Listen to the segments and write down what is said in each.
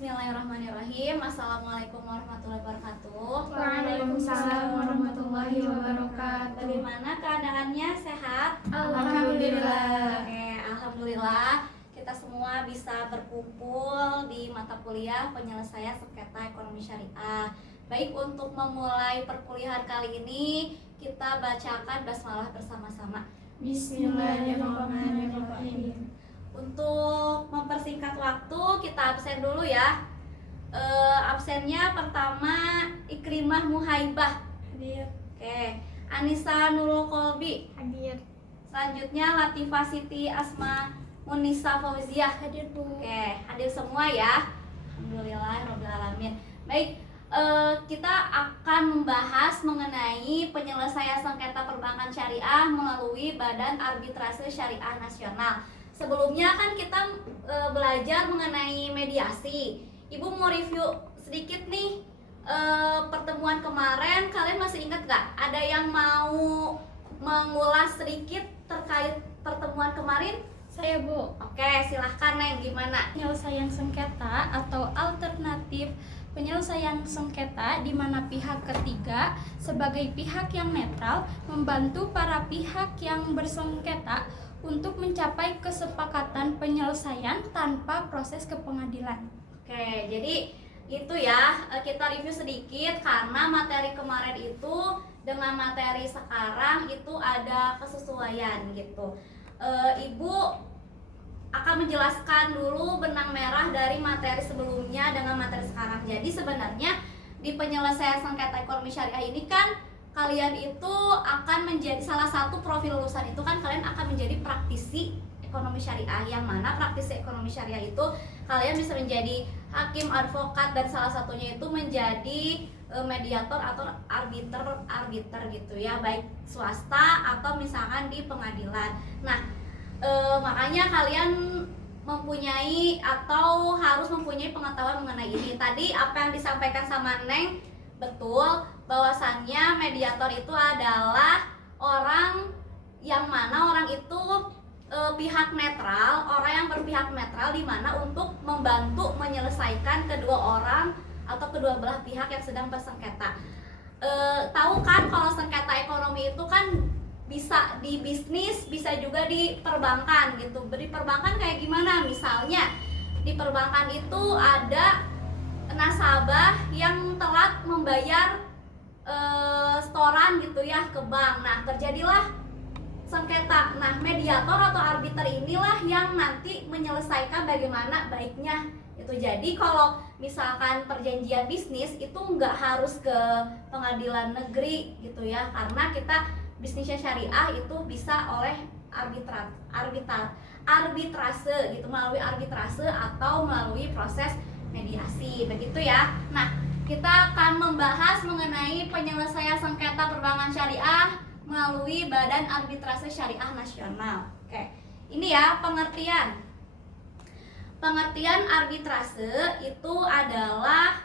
Bismillahirrahmanirrahim. Assalamualaikum warahmatullahi wabarakatuh. Waalaikumsalam warahmatullahi wabarakatuh. Bagaimana keadaannya? Sehat? Alhamdulillah. Oke, alhamdulillah kita semua bisa berkumpul di mata kuliah penyelesaian sengketa ekonomi syariah. Baik, untuk memulai perkuliahan kali ini kita bacakan basmalah bersama-sama. Bismillahirrahmanirrahim. Untuk mempersingkat waktu kita absen dulu ya. Absennya pertama Ikrimah Muhaibah. Hadir. Oke, Anissa Nurul Kolbi. Hadir. Selanjutnya Latifah Siti Asma Munisa Fauziah. Hadir, Bu. Oke, hadir semua ya. Alhamdulillah rabbil alamin. Baik, kita akan membahas mengenai penyelesaian sengketa perbankan syariah melalui Badan Arbitrase Syariah Nasional. Sebelumnya kan kita belajar mengenai mediasi. Ibu mau review sedikit nih, pertemuan kemarin. Kalian masih ingat gak? Ada yang mau mengulas sedikit terkait pertemuan kemarin? Saya, Bu. Oke, silahkan Neng, gimana? Penyelesaian sengketa atau alternatif penyelesaian sengketa di mana pihak ketiga sebagai pihak yang netral membantu para pihak yang bersengketa untuk mencapai kesepakatan penyelesaian tanpa proses ke pengadilan. Oke, jadi itu ya, kita review sedikit karena materi kemarin itu dengan materi sekarang itu ada kesesuaian gitu. Ibu akan menjelaskan dulu benang merah dari materi sebelumnya dengan materi sekarang. Jadi sebenarnya di penyelesaian sengketa ekonomi syariah ini kan kalian itu akan menjadi salah satu profil lulusan itu kan kalian akan menjadi praktisi ekonomi syariah, yang mana praktisi ekonomi syariah itu kalian bisa menjadi hakim, advokat, dan salah satunya itu menjadi mediator atau arbiter gitu ya, baik swasta atau misalkan di pengadilan. Nah, makanya kalian mempunyai atau harus mempunyai pengetahuan mengenai ini. Tadi apa yang disampaikan sama Neng betul, bahwasannya mediator itu adalah orang yang mana orang itu pihak netral, orang yang berpihak netral di mana untuk membantu menyelesaikan kedua orang atau kedua belah pihak yang sedang bersengketa. Tahu kan kalau sengketa ekonomi itu kan bisa di bisnis, bisa juga di perbankan gitu. Di perbankan kayak gimana? Misalnya di perbankan itu ada nasabah yang telat membayar setoran gitu ya ke bank. Nah, terjadilah sengketa. Nah, mediator atau arbiter inilah yang nanti menyelesaikan bagaimana baiknya itu. Jadi kalau misalkan perjanjian bisnis itu nggak harus ke pengadilan negeri gitu ya, karena kita bisnisnya syariah itu bisa oleh arbitrase gitu, melalui arbitrase atau melalui proses mediasi begitu ya. Nah, kita akan membahas mengenai penyelesaian sengketa perbankan syariah melalui Badan Arbitrase Syariah Nasional. Oke, ini ya pengertian. Pengertian arbitrase itu adalah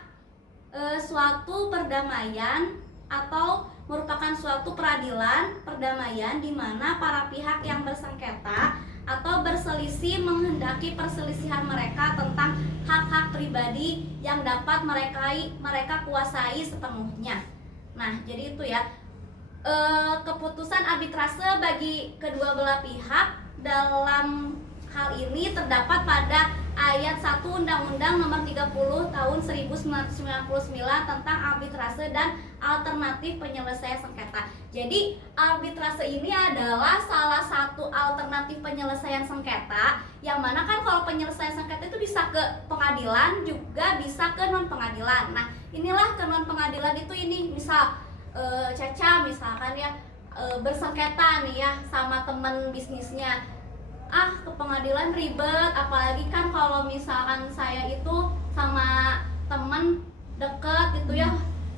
suatu perdamaian atau merupakan suatu peradilan perdamaian di mana para pihak yang bersengketa atau berselisih menghendaki perselisihan mereka tentang hak-hak pribadi yang dapat mereka kuasai sepenuhnya. Nah, jadi itu ya. Keputusan arbitrase bagi kedua belah pihak dalam hal ini terdapat pada ayat 1 Undang-Undang Nomor 30 Tahun 1999 tentang arbitrase dan alternatif penyelesaian sengketa. Jadi arbitrase ini adalah salah satu alternatif penyelesaian sengketa, yang mana kan kalau penyelesaian sengketa itu bisa ke pengadilan juga bisa ke non pengadilan. Nah, inilah ke non pengadilan itu ini misal Caca misalkan ya bersengketa nih ya sama teman bisnisnya, ke pengadilan ribet, apalagi kan kalau misalkan saya itu sama teman deket gitu ya,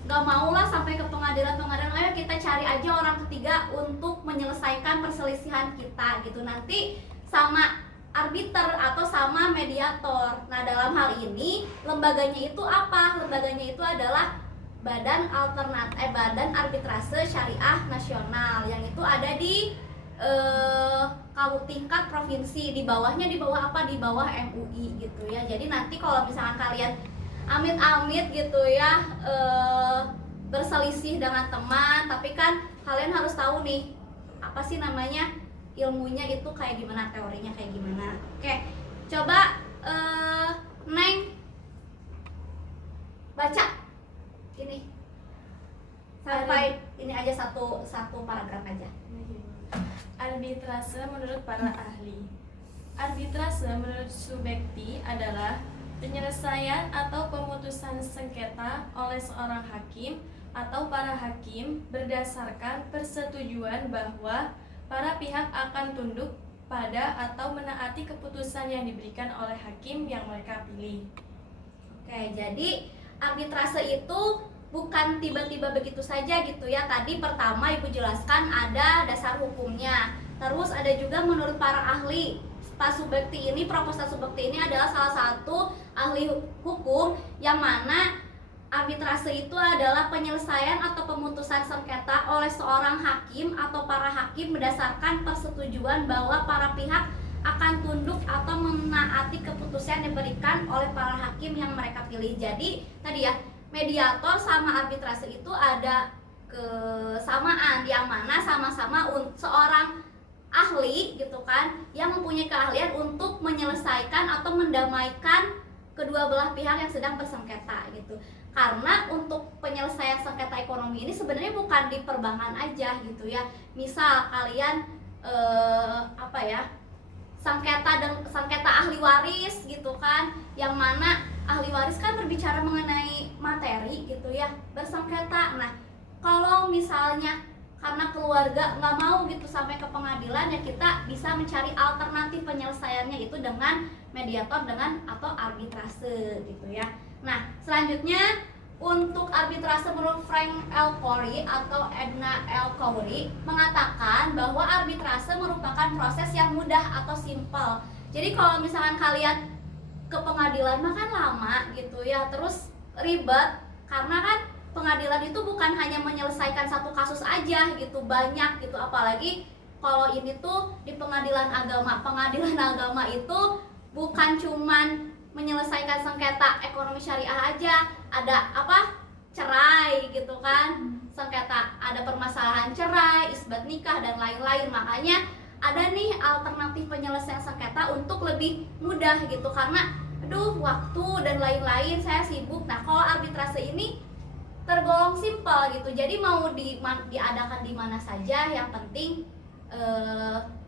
gak mau lah sampai ke pengadilan, ayo kita cari aja orang ketiga untuk menyelesaikan perselisihan kita gitu, nanti sama arbiter atau sama mediator. Nah, dalam hal ini lembaganya itu apa? Lembaganya itu adalah Badan Arbitrase Syariah Nasional, yang itu ada di tingkat provinsi, di bawahnya di bawah apa? Di bawah MUI gitu ya. Jadi nanti kalau misalkan kalian amit-amit gitu ya berselisih dengan teman, tapi kan kalian harus tahu nih apa sih namanya ilmunya itu kayak gimana, teorinya kayak gimana. Oke, coba Neng baca ini sampai ini aja satu paragraf aja. Arbitrase menurut para ahli. Arbitrase menurut Subekti adalah penyelesaian atau pemutusan sengketa oleh seorang hakim atau para hakim berdasarkan persetujuan bahwa para pihak akan tunduk pada atau menaati keputusan yang diberikan oleh hakim yang mereka pilih. Oke, jadi arbitrase itu bukan tiba-tiba begitu saja gitu ya. Tadi pertama Ibu jelaskan ada dasar hukumnya. Terus ada juga menurut para ahli. Pak Subekti ini, Profesor Subekti ini adalah salah satu ahli hukum yang mana arbitrase itu adalah penyelesaian atau pemutusan sengketa oleh seorang hakim atau para hakim berdasarkan persetujuan bahwa para pihak akan tunduk atau menaati keputusan yang diberikan oleh para hakim yang mereka pilih. Jadi tadi ya, mediator sama arbitrase itu ada kesamaan, yang mana sama-sama seorang ahli gitu kan, yang mempunyai keahlian untuk menyelesaikan atau mendamaikan kedua belah pihak yang sedang bersengketa gitu. Karena untuk penyelesaian sengketa ekonomi ini sebenarnya bukan di perbankan aja gitu ya. Misal kalian sengketa ahli waris gitu kan, yang mana ahli waris kan berbicara mengenai materi gitu ya, bersengketa. Nah, kalau misalnya karena keluarga nggak mau gitu sampai ke pengadilan, ya kita bisa mencari alternatif penyelesaiannya itu dengan mediator atau arbitrase gitu ya. Nah, selanjutnya untuk arbitrase menurut Frank L. Corey atau Edna L. Corey mengatakan bahwa arbitrase merupakan proses yang mudah atau simpel. Jadi kalau misalkan kalian ke pengadilan mah kan lama gitu ya, terus ribet karena kan pengadilan itu bukan hanya menyelesaikan satu kasus aja gitu, banyak gitu. Apalagi kalau ini tuh di pengadilan agama. Pengadilan agama itu bukan cuman menyelesaikan sengketa ekonomi syariah aja, ada cerai gitu kan, sengketa, ada permasalahan cerai, isbat nikah dan lain-lain. Makanya ada nih alternatif penyelesaian sengketa untuk lebih mudah gitu, karena waktu dan lain-lain saya sibuk. Nah, kalau arbitrase ini tergolong simpel gitu, jadi mau diadakan di mana saja, yang penting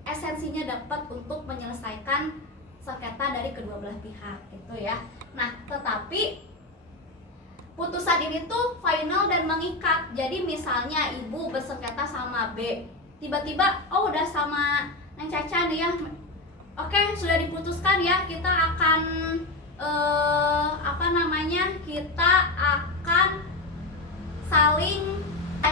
esensinya dapat untuk menyelesaikan sengketa dari kedua belah pihak gitu ya. Nah, tetapi putusan ini tuh final dan mengikat. Jadi misalnya ibu bersengketa sama B, tiba-tiba udah sama Neng Caca nih ya, oke sudah diputuskan ya, kita akan kita akan saling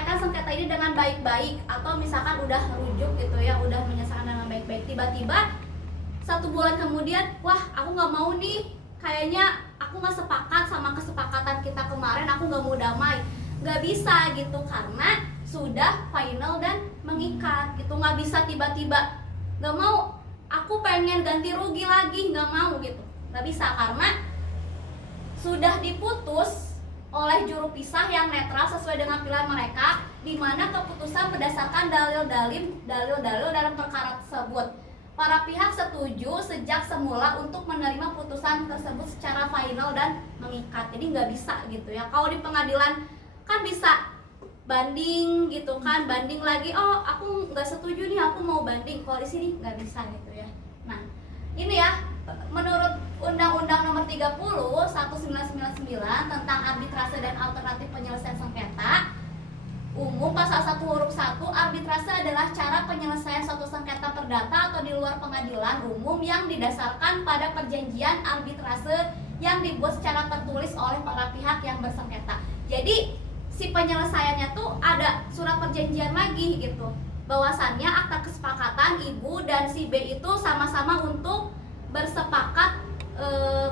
menyelesaikan sengketa ini dengan baik-baik, atau misalkan udah rujuk gitu ya, udah menyelesaikan dengan baik-baik. Tiba-tiba 1 bulan kemudian, wah aku nggak mau nih, kayaknya aku nggak sepakat sama kesepakatan kita kemarin, aku nggak mau damai. Nggak bisa gitu, karena sudah final dan mengikat gitu. Nggak bisa tiba-tiba nggak mau, aku pengen ganti rugi lagi, nggak mau gitu. Nggak bisa, karena sudah diputus oleh juru pisah yang netral sesuai dengan pilihan mereka, di mana keputusan berdasarkan dalil-dalil dalam perkara tersebut. Para pihak setuju sejak semula untuk menerima putusan tersebut secara final dan mengikat. Jadi nggak bisa gitu ya. Kalau di pengadilan kan bisa banding gitu kan, banding lagi, aku nggak setuju nih, aku mau banding. Kalau di sini nggak bisa gitu ya. Nah, ini ya, menurut Undang-Undang Nomor 30 1999 tentang arbitrase dan alternatif penyelesaian sengketa umum, pasal 1 huruf 1, arbitrase adalah cara penyelesaian suatu sengketa perdata atau di luar pengadilan umum yang didasarkan pada perjanjian arbitrase yang dibuat secara tertulis oleh para pihak yang bersengketa. Jadi si penyelesaiannya tuh ada surat perjanjian lagi gitu, bahwasannya akta kesepakatan ibu dan si B itu sama-sama untuk bersepakat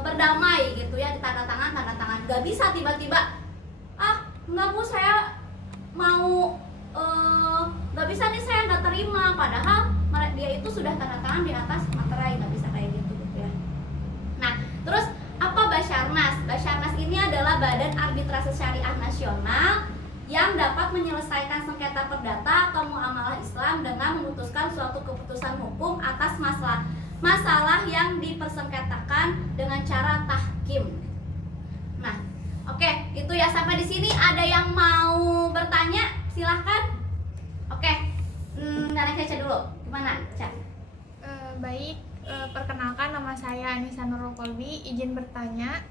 berdamai gitu ya, tanda tangan. Gak bisa tiba-tiba enggak bu, saya mau gak bisa nih, saya nggak terima, padahal dia itu sudah tanda tangan di atas materai, nggak bisa kayak gitu ya. Nah, terus apa Basarnas? Basarnas ini adalah Badan Arbitrase Syariah Nasional yang dapat menyelesaikan sengketa perdata atau muamalah Islam dengan memutuskan suatu keputusan hukum atas masalah yang dipersengketakan dengan cara tahkim. Nah, oke, itu ya, sampai di sini ada yang mau bertanya? Silahkan. Oke, dari Caca dulu. Gimana, Caca? Baik, perkenalkan nama saya Anissa Nurul Kolbi, izin bertanya.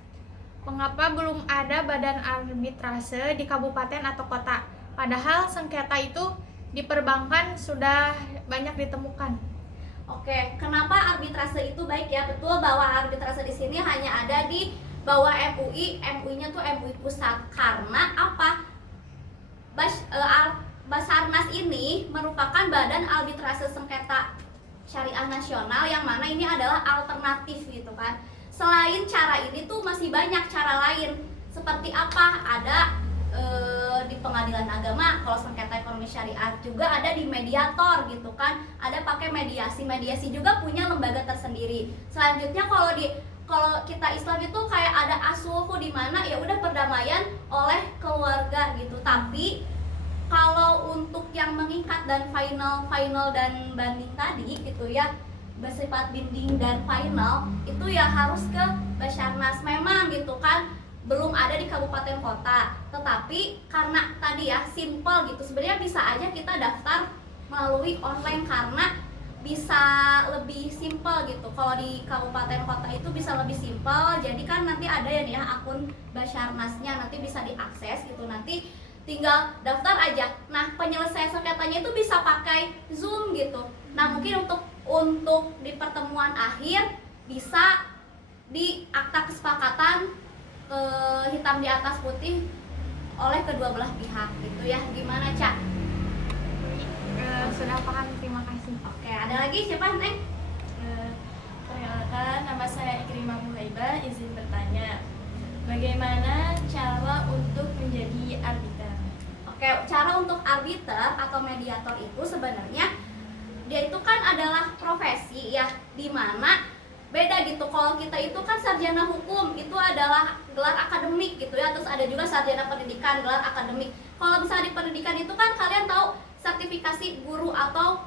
Mengapa belum ada badan arbitrase di kabupaten atau kota? Padahal sengketa itu di perbankan sudah banyak ditemukan. Oke, kenapa arbitrase itu baik ya? Betul bahwa arbitrase di sini hanya ada di bawah MUI, MUI-nya tuh MUI pusat. Karena apa? Basarnas ini merupakan badan arbitrase sengketa syariah nasional yang mana ini adalah alternatif gitu kan. Selain cara ini tuh masih banyak cara lain. Seperti apa? Ada di pengadilan agama kalau sengketa ekonomi syariah, juga ada di mediator gitu kan. Ada pakai mediasi juga punya lembaga tersendiri. Selanjutnya kalau kita Islam itu kayak ada asulhu, di mana ya udah perdamaian oleh keluarga gitu. Tapi kalau untuk yang mengikat dan final dan banding tadi gitu ya, bersifat binding dan final, itu ya harus ke Basarnas memang gitu kan, belum ada di kabupaten kota. Tetapi karena tadi ya simple gitu, sebenarnya bisa aja kita daftar melalui online karena bisa lebih simple gitu. Kalau di kabupaten kota itu bisa lebih simple, jadi kan nanti ada ya akun Basarnasnya, nanti bisa diakses gitu, nanti tinggal daftar aja. Nah, penyelesaian sengketanya itu bisa pakai Zoom gitu. Nah, mungkin untuk di pertemuan akhir bisa di akta kesepakatan hitam di atas putih oleh kedua belah pihak gitu ya. Gimana, Cak? Sudah paham, terima kasih. Oke, ada lagi siapa, Neng? Perkenalkan, nama saya Ikrimah Muhaibah, izin bertanya. Bagaimana cara untuk menjadi arbiter? Oke, cara untuk arbiter atau mediator itu sebenarnya dia itu kan adalah profesi ya, dimana beda gitu. Kalau kita itu kan sarjana hukum, itu adalah gelar akademik gitu ya, terus ada juga sarjana pendidikan, gelar akademik. Kalau misalnya di pendidikan itu kan kalian tahu sertifikasi guru atau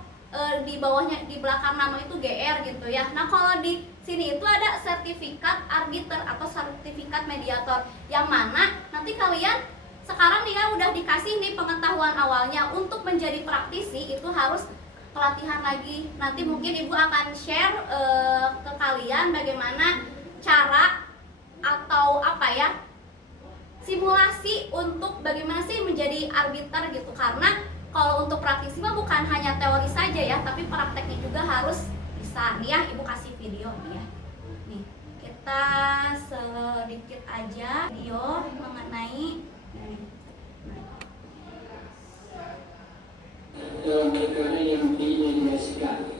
di bawahnya, di belakang nama itu GR gitu ya. Nah, kalau di sini itu ada sertifikat arbiter atau sertifikat mediator, yang mana nanti kalian sekarang nih kan udah dikasih nih pengetahuan awalnya. Untuk menjadi praktisi itu harus pelatihan lagi. Nanti mungkin Ibu akan share ke kalian bagaimana cara atau apa ya, simulasi untuk bagaimana sih menjadi arbiter gitu. Karena kalau untuk praktisi mah bukan hanya teori saja ya, tapi prakteknya juga harus bisa. Nih ya, Ibu kasih video nih ya. Nih, kita sedikit aja video mengenai dalam perkara yang dimediasikan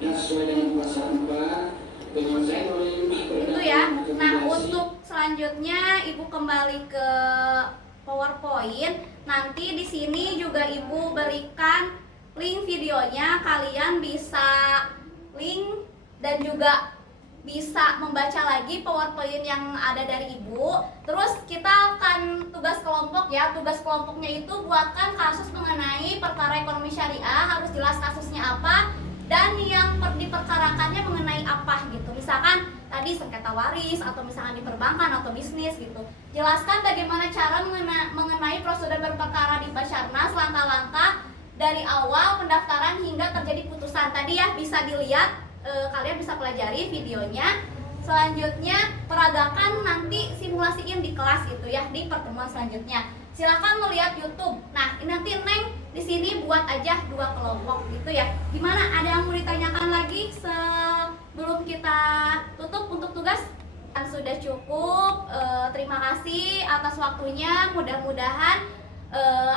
dan sesuai dengan pasal 4 penguasaan oleh itu ya. Nah, untuk selanjutnya Ibu kembali ke PowerPoint. Nanti di sini juga Ibu berikan link videonya, kalian bisa link dan juga bisa membaca lagi PowerPoint yang ada dari Ibu. Terus kita akan tugas kelompok ya. Tugas kelompoknya itu buatkan kasus mengenai perkara ekonomi syariah, harus jelas kasusnya apa dan yang diperkarakannya mengenai apa gitu. Misalkan tadi sengketa waris atau misalkan di perbankan atau bisnis gitu. Jelaskan bagaimana cara mengenai prosedur berperkara di Basarnas, langkah-langkah dari awal pendaftaran hingga terjadi putusan. Tadi ya bisa dilihat, kalian bisa pelajari videonya. Selanjutnya peragakan nanti simulasiin di kelas gitu ya, di pertemuan selanjutnya. Silakan melihat YouTube. Nah, ini nanti Neng di sini buat aja 2 kelompok gitu ya. Gimana? Ada yang mau ditanyakan lagi sebelum kita tutup untuk tugas? Kan sudah cukup. Terima kasih atas waktunya. Mudah-mudahan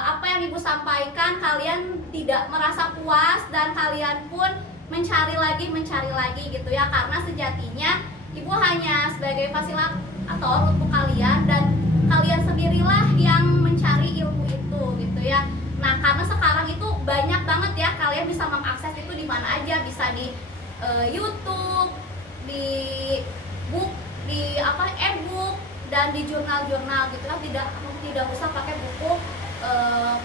apa yang Ibu sampaikan kalian tidak merasa puas dan kalian pun mencari lagi gitu ya, karena sejatinya Ibu hanya sebagai fasilitator untuk kalian dan kalian sendirilah yang mencari ilmu itu gitu ya. Nah, karena sekarang itu banyak banget ya, kalian bisa mengakses itu di mana aja, bisa di YouTube, di book, di e-book, dan di jurnal-jurnal gitu lah. Tidak usah pakai buku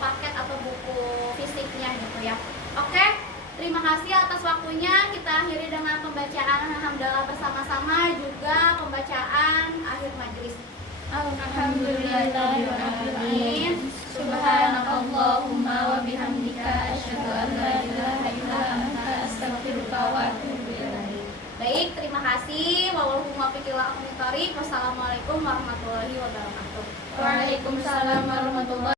paket atau buku fisiknya gitu ya. Oke, terima kasih atas waktunya. Kita akhiri dengan pembacaan alhamdulillah bersama-sama, juga pembacaan akhir majelis. Alhamdulillahirrahmanirrahim. Subhanakallahumma wa bihamdika asyhadu an la ilaha illa anta astaghfiruka wa atubu ilaik. Baik, terima kasih. Wallahumma muwaffiq ila aqwamit thoriq. Wassalamualaikum warahmatullahi wabarakatuh. Waalaikumsalam warahmatullahi